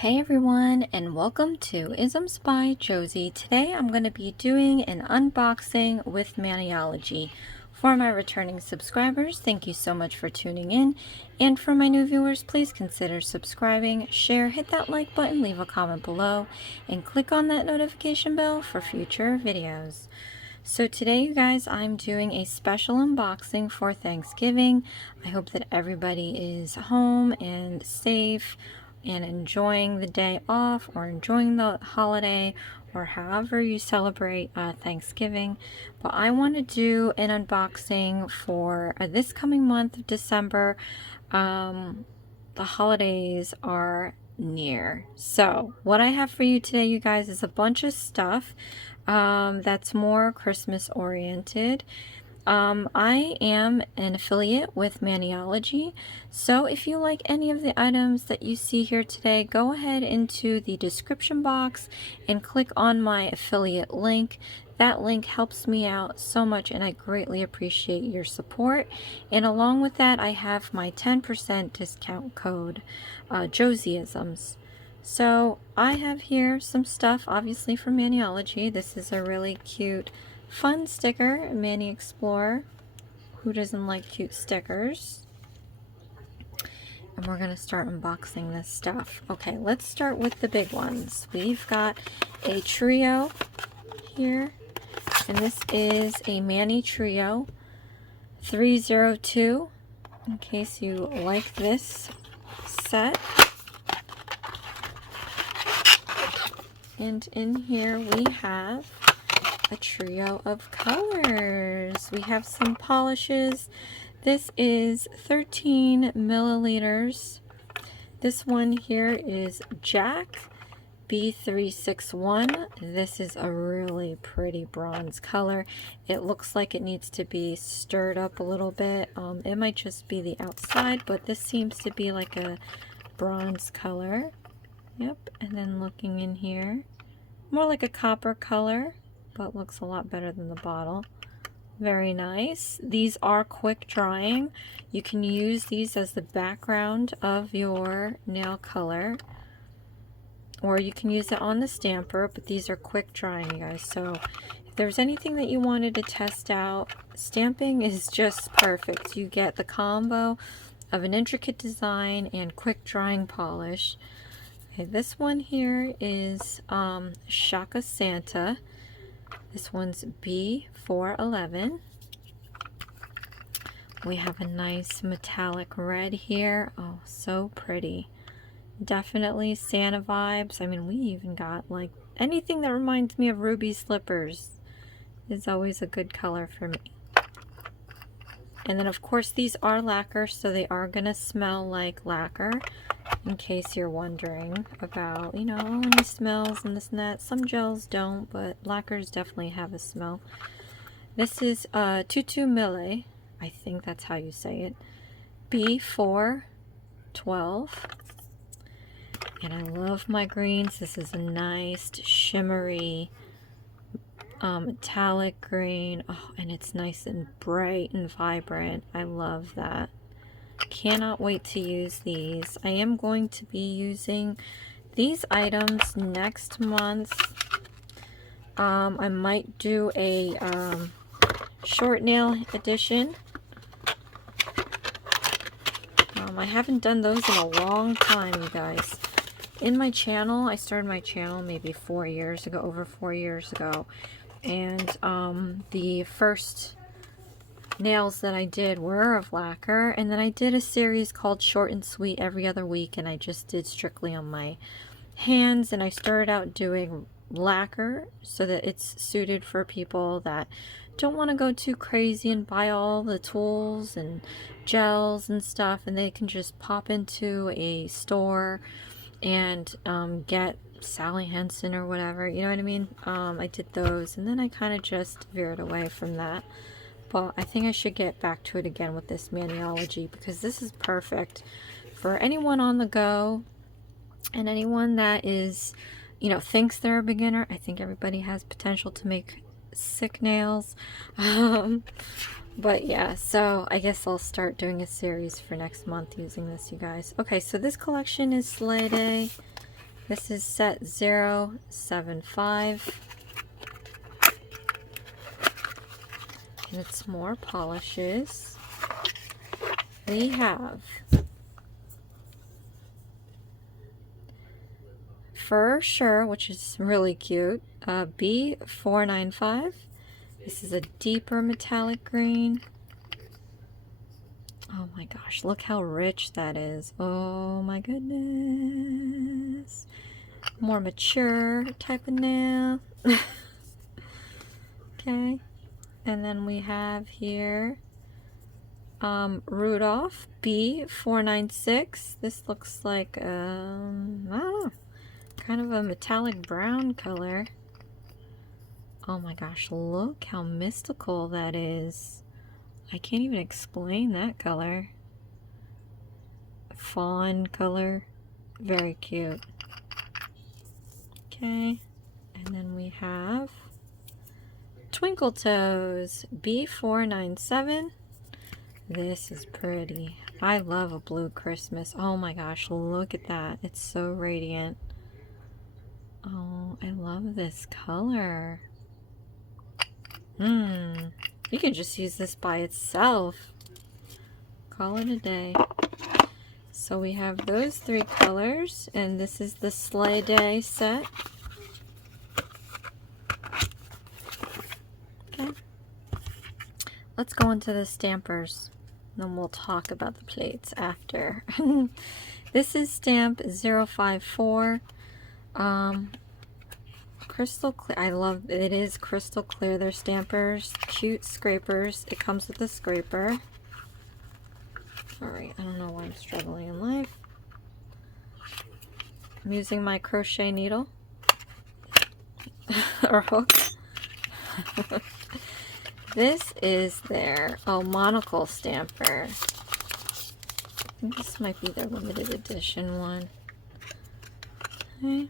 Hey everyone, and welcome to Isms by Josie. Today I'm going to be doing an unboxing with Maniology. For my returning subscribers, thank you so much for tuning in. And for my new viewers, please consider subscribing, share, hit that like button, leave a comment below, and click on that notification bell for future videos. So today, you guys, I'm doing a special unboxing for Thanksgiving. I hope that everybody is home and safe and enjoying the day off or enjoying the holiday or however you celebrate Thanksgiving. But I want to do an unboxing for this coming month of December. The holidays are near. So what I have for you today, you guys, is a bunch of stuff that's more Christmas oriented. I am an affiliate with Maniology, so if you like any of the items that you see here today, go ahead into the description box and click on my affiliate link. That link helps me out so much and I greatly appreciate your support. And along with that, I have my 10% discount code, Josieisms. So I have here some stuff, obviously from Maniology. This is a really cute, fun sticker, Mani Explorer. Who doesn't like cute stickers? And we're going to start unboxing this stuff. Okay, let's start with the big ones. We've got a trio here. And this is a Mani Trio 302, in case you like this set. And in here we have a trio of colors. We have some polishes. This is 13 milliliters. This one here is Jack B361. This is a really pretty bronze color. It looks like it needs to be stirred up a little bit. It might just be the outside, but this seems to be like a bronze color. Yep, and then looking in here, more like a copper color, but looks a lot better than the bottle. Very nice. These are quick drying. You can use these as the background of your nail color, or you can use it on the stamper, but these are quick drying, you guys. So if there's anything that you wanted to test out, stamping is just perfect. You get the combo of an intricate design and quick drying polish. Okay, this one here is Shaka Santa. This one's B411. We have a nice metallic red here. Oh, so pretty. Definitely Santa vibes. I mean, we even got like anything that reminds me of ruby slippers is always a good color for me. And then of course these are lacquer, so they are gonna smell like lacquer, in case you're wondering about, you know, any smells and this and that. Some gels don't, but lacquers definitely have a smell. This is 22 Mille, I think that's how you say it, B412. And I love my greens. This is a nice shimmery metallic green. Oh, and it's nice and bright and vibrant. I love that. Cannot wait to use these. I am going to be using these items next month. I might do a short nail edition. I haven't done those in a long time, you guys. In my channel, I started my channel maybe 4 years ago, over 4 years ago. And the first nails that I did were of lacquer, and then I did a series called Short and Sweet every other week, and I just did strictly on my hands. And I started out doing lacquer so that it's suited for people that don't want to go too crazy and buy all the tools and gels and stuff, and they can just pop into a store and get Sally Hansen or whatever, you know what I mean? I did those, and then I kind of just veered away from that. But I think I should get back to it again with this Maniology, because this is perfect for anyone on the go and anyone that is, you know, thinks they're a beginner. I think everybody has potential to make sick nails. But yeah, so I guess I'll start doing a series for next month using this, you guys. Okay, so this collection is Sleigh Day. This is set 075. And it's more polishes. We have Fur Sure, which is really cute. B495. This is a deeper metallic green. Oh my gosh, look how rich that is. Oh my goodness. More mature type of nail. Okay. And then we have here Rudolph B496. This looks like, I don't know, kind of a metallic brown color. Oh my gosh, look how mystical that is. I can't even explain that color. Fawn color. Very cute. Okay. And then we have Twinkle Toes B497. This is pretty. I love a blue Christmas. Oh my gosh, look at that. It's so radiant. Oh, I love this color. You can just use this by itself. Call it a day. So we have those 3 colors, and this is the Sleigh Day set. Okay. Let's go into the stampers. Then we'll talk about the plates after. This is stamp 054. Crystal clear. I love it. Is crystal clear. They're stampers. Cute scrapers. It comes with a scraper. Sorry, I don't know why I'm struggling in life. I'm using my crochet needle. Or hook. This is their monocle stamper. I think this might be their limited edition one. Okay.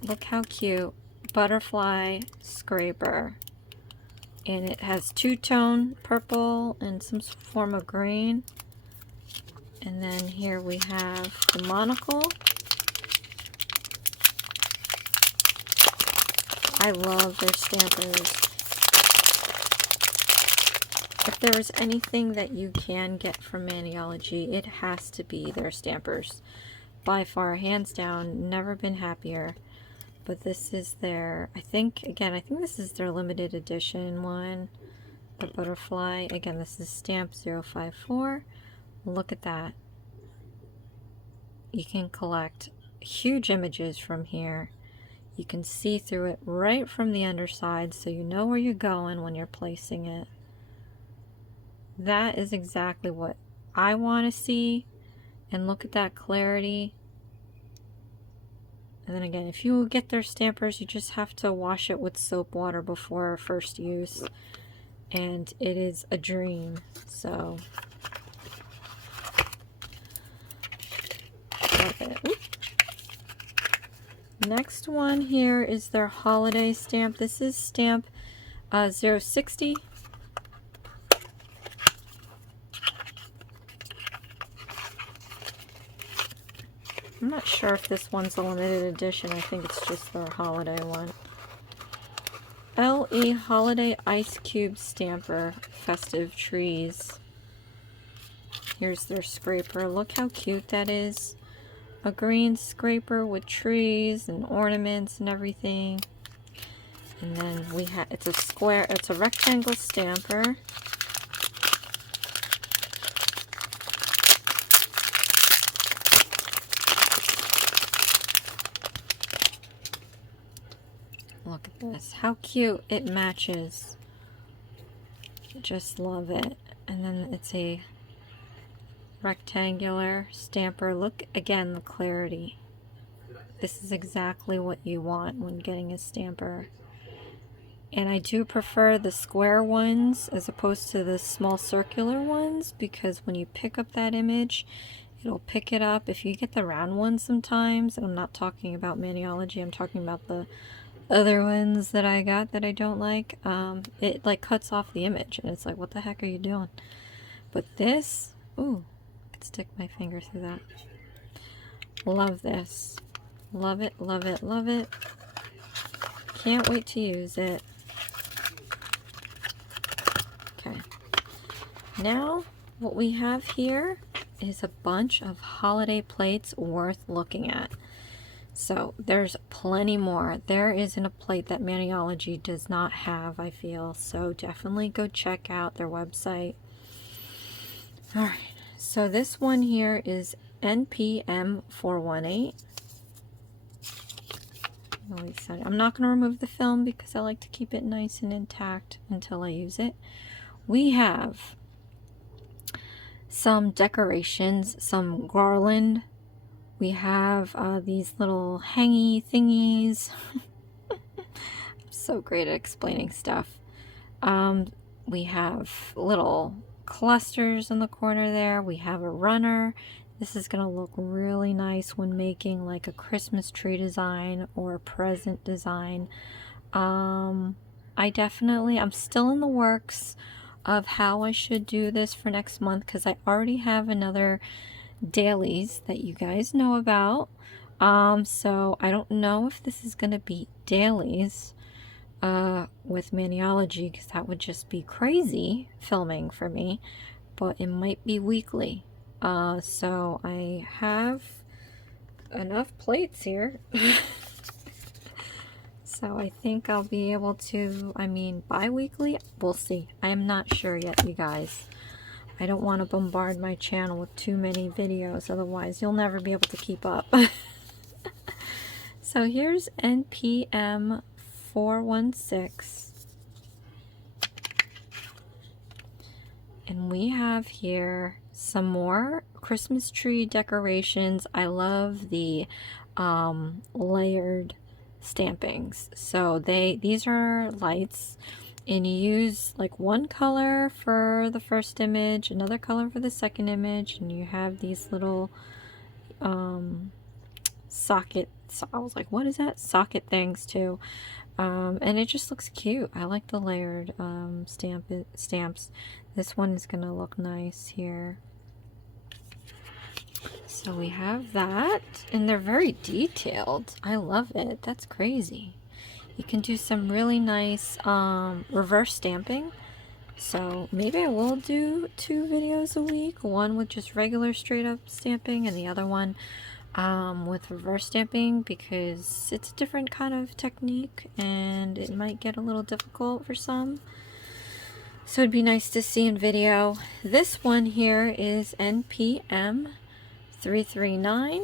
Look how cute. Butterfly scraper. And it has two-tone purple and some form of green. And then here we have the monocle. I love their stampers. If there is anything that you can get from Maniology, it has to be their stampers. By far, hands down, never been happier. But this is their, I think this is their limited edition one. The butterfly. Again, this is stamp 054. Look at that. You can collect huge images from here. You can see through it right from the underside, so you know where you're going when you're placing it. That is exactly what I want to see. And look at that clarity. And then again, if you get their stampers, you just have to wash it with soap water before first use. And it is a dream. So, love it. Oop. Next one here is their holiday stamp. This is stamp 060. I'm not sure if this one's a limited edition. I think it's just their holiday one. LE Holiday Ice Cube Stamper Festive Trees. Here's their scraper. Look how cute that is. A green scraper with trees and ornaments and everything. And then we have, it's a rectangle stamper. Look at this. How cute it matches. Just love it. And then it's a rectangular stamper. Look again, the clarity. This is exactly what you want when getting a stamper. And I do prefer the square ones as opposed to the small circular ones, because when you pick up that image, it'll pick it up. If you get the round ones sometimes, and I'm not talking about Maniology, I'm talking about the other ones that I got that I don't like, it like cuts off the image, and it's like, what the heck are you doing? But this, ooh, I could stick my finger through that. Love this. Love it, love it, love it. Can't wait to use it. Okay. Now, what we have here is a bunch of holiday plates worth looking at. So there's plenty more. There isn't a plate that Maniology does not have, I feel. So definitely go check out their website. All right. So this one here is NPM 418. I'm not going to remove the film because I like to keep it nice and intact until I use it. We have some decorations, some garland. We have these little hangy thingies. I'm so great at explaining stuff. We have little clusters in the corner there. We have a runner. This is going to look really nice when making like a Christmas tree design or a present design. I'm still in the works of how I should do this for next month because I already have another dailies that you guys know about. So I don't know if this is going to be dailies with Maniology because that would just be crazy filming for me, but it might be weekly. So I have enough plates here. So I think I'll be able to, bi-weekly? We'll see. I am not sure yet, you guys. I don't want to bombard my channel with too many videos, otherwise you'll never be able to keep up. So here's NPM 416. And we have here some more Christmas tree decorations. I love the layered stampings. So these are lights, and you use like one color for the first image, another color for the second image, and you have these little socket, so I was like, what is that? Socket things too. And it just looks cute. I like the layered stamps. This one is gonna look nice here. So we have that, and they're very detailed. I love it. That's crazy. You can do some really nice reverse stamping. So maybe I will do 2 videos a week. One with just regular straight up stamping and the other one with reverse stamping, because it's a different kind of technique and it might get a little difficult for some. So it'd be nice to see in video. This one here is NPM 339.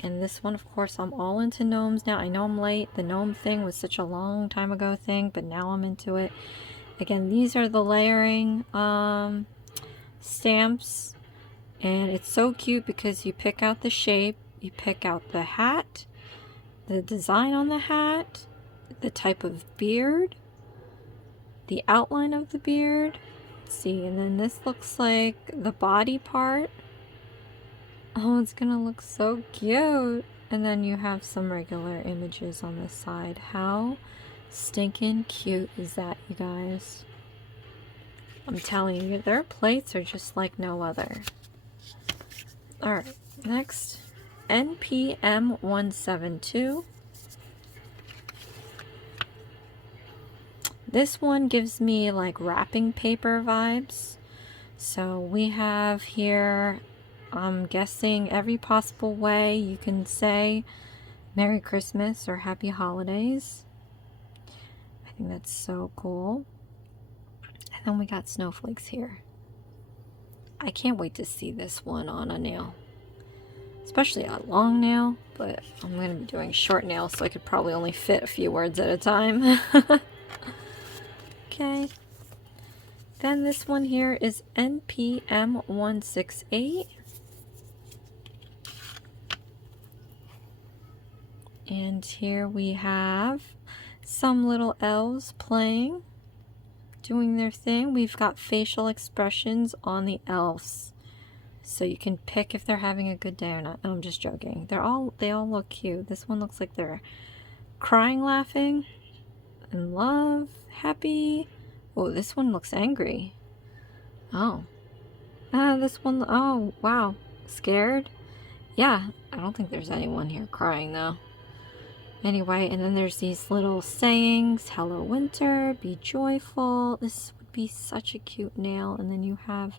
And this one, of course, I'm all into gnomes now. I know I'm late. The gnome thing was such a long time ago thing, but now I'm into it. Again, these are the layering stamps. And it's so cute because you pick out the shape, you pick out the hat, the design on the hat, the type of beard, the outline of the beard. Let's see, and then this looks like the body part. Oh, it's gonna look so cute. And then you have some regular images on this side. How stinking cute is that, you guys? I'm telling you, their plates are just like no other. Alright, next, NPM 172. This one gives me like wrapping paper vibes. So we have here, I'm guessing every possible way you can say Merry Christmas or Happy Holidays. I think that's so cool. And then we got snowflakes here. I can't wait to see this one on a nail. Especially a long nail, but I'm going to be doing short nails so I could probably only fit a few words at a time. Okay. Then this one here is NPM 168. And here we have some little elves playing, doing their thing. We've got facial expressions on the elves, so you can pick if they're having a good day or not. No, I'm just joking. They all look cute. This one looks like they're crying, laughing, in love, happy. Oh, this one looks angry. Oh. This one, oh, wow. Scared. Yeah, I don't think there's anyone here crying though. Anyway, and then there's these little sayings. Hello, winter. Be joyful. This would be such a cute nail. And then you have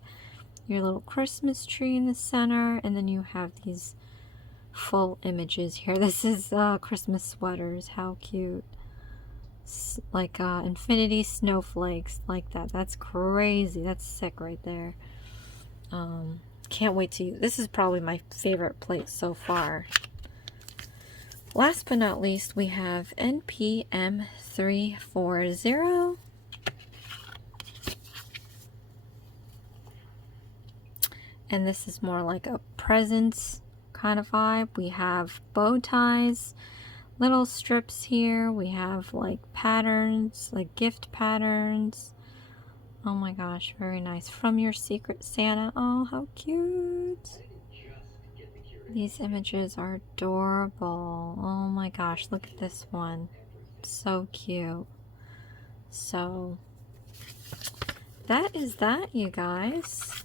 your little Christmas tree in the center. And then you have these full images here. This is Christmas sweaters. How cute. Like infinity snowflakes like that. That's crazy. That's sick right there. Can't wait to use. This is probably my favorite plate so far. Last but not least, we have NPM 340. And this is more like a presents kind of vibe. We have bow ties, little strips here. We have like patterns, like gift patterns. Oh my gosh, very nice. From Your Secret Santa. Oh, how cute. These images are adorable. Oh my gosh, look at this one. So cute. So, that is that, you guys.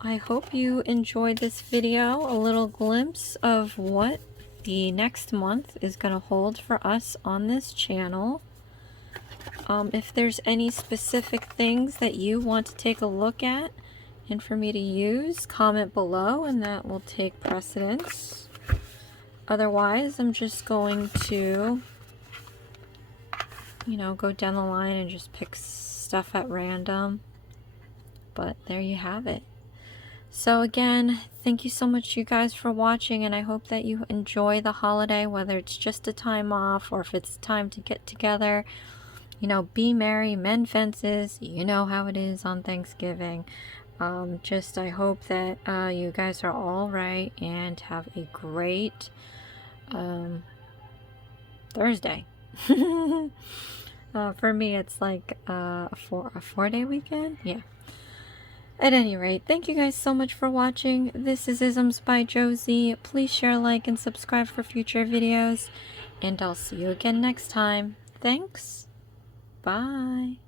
I hope you enjoyed this video. A little glimpse of what the next month is going to hold for us on this channel. If there's any specific things that you want to take a look at and for me to use, comment below and that will take precedence. Otherwise, I'm just going to, you know, go down the line and just pick stuff at random. But there you have it. So again, thank you so much, you guys, for watching, and I hope that you enjoy the holiday, whether it's just a time off or if it's time to get together. You know, be merry, mend fences. You know how it is on Thanksgiving. I hope that you guys are all right and have a great Thursday. For me, it's like a four-day weekend. Yeah. At any rate, thank you guys so much for watching. This is Isms by Josie. Please share, like, and subscribe for future videos. And I'll see you again next time. Thanks. Bye.